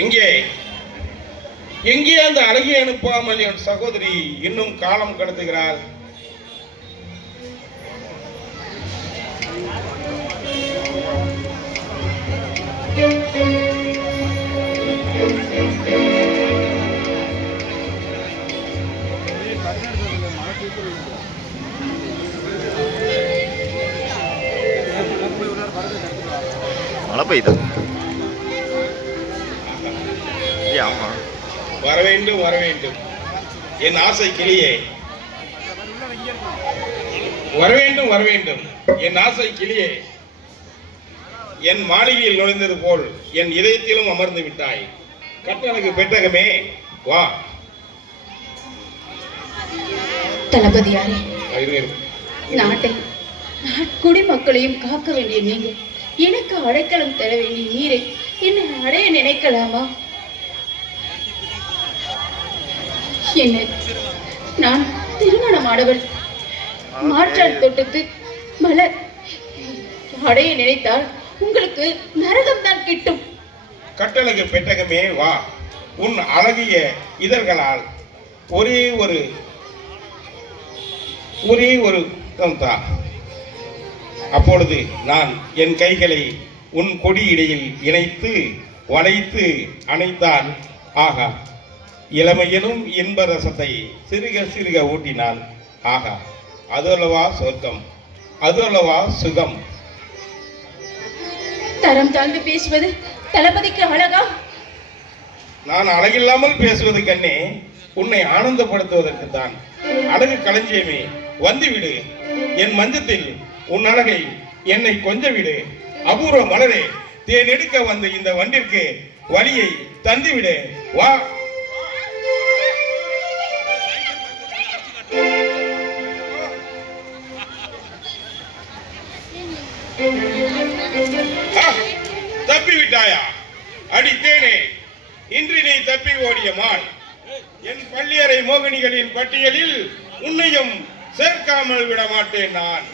எங்கே எங்கே அந்த அழகிய அனுப்பாமல் என் சகோதரி இன்னும் காலம் கடத்துகிறாள்? மழை பெய்யுது. வர வேண்டும் வர வேண்டும் என் ஆசை கிளியே, வர வேண்டும் வர வேண்டும் என் ஆசை கிளியே. என் மாளிகையில் நுழைந்தது போல் என் இதயத்திலும் அமர்ந்து விட்டாய். கட்டழகு பெட்டகமே வா. தளபதியாரே, நாட்டை குடிமக்களையும் காக்க வேண்டிய நீங்கள் எனக்கு அடைக்கலம் தர வேண்டிய நீரை என்னை அடைய நினைக்கலாமா? என்ன, நான் திருமணமானவள். மாற்றான் தோட்டத்து மலர் அடைய நினைத்தால் உங்களுக்கு நரகம் தான் கிட்டும். கட்டழகு பெட்டகமே வா. உன் அழகிய இதழ்களால் ஒரே ஒரு தா. அப்பொழுது நான் என் கைகளை உன் கொடி இடையில் இணைத்து வளைத்து அணைத்தால் ஆகா, இளமையிலும் இன்ப ரசத்தை சிறுக சிறுக ஊட்டினான். ஆகா, அது அல்லவா சொர்க்கம், அது அல்லவா சுகம். தரம் தாழ்ந்து பேசுவது தளபதிக்கு அழகா? நான் அழகில்லாமல் பேசுவது கண்ணே உன்னை ஆனந்தப்படுத்துவதற்கு தான். அழகு களஞ்சியமே வந்துவிடு. என் மஞ்சத்தில் உன் அழகை என்னை கொஞ்ச விடு. அபூர்வ மலரே, தேன் எடுக்க வந்த இந்த வண்டிற்கு வழியை தந்துவிடு. வா. தப்பிவிட்டாயா? அடித்தேனே, இன்று நீ தப்பி ஓடிய மான். என் பள்ளியறை மோகினிகளின் பட்டியலில் உன்னையும் சேர்க்காமல் விட மாட்டேன் நான்.